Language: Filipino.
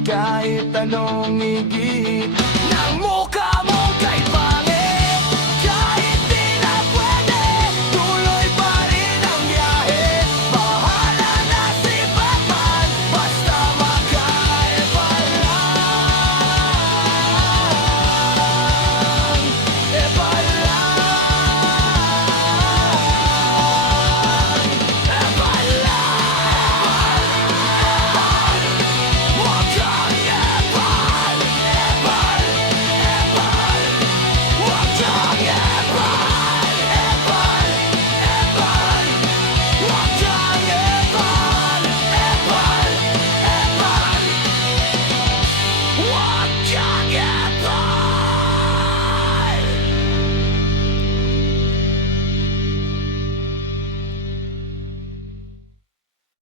Kahit anong igit ng mukha mo kay pangit, kahit di na pwede, tuloy pa rin ang biyahe. Bahala na si Batman, basta magkaiba lang. Iba lang. Iba lang. Huwag kang epal, epal, epal. Huwag kang epal, epal, epal. Huwag kang epal, epal, epal.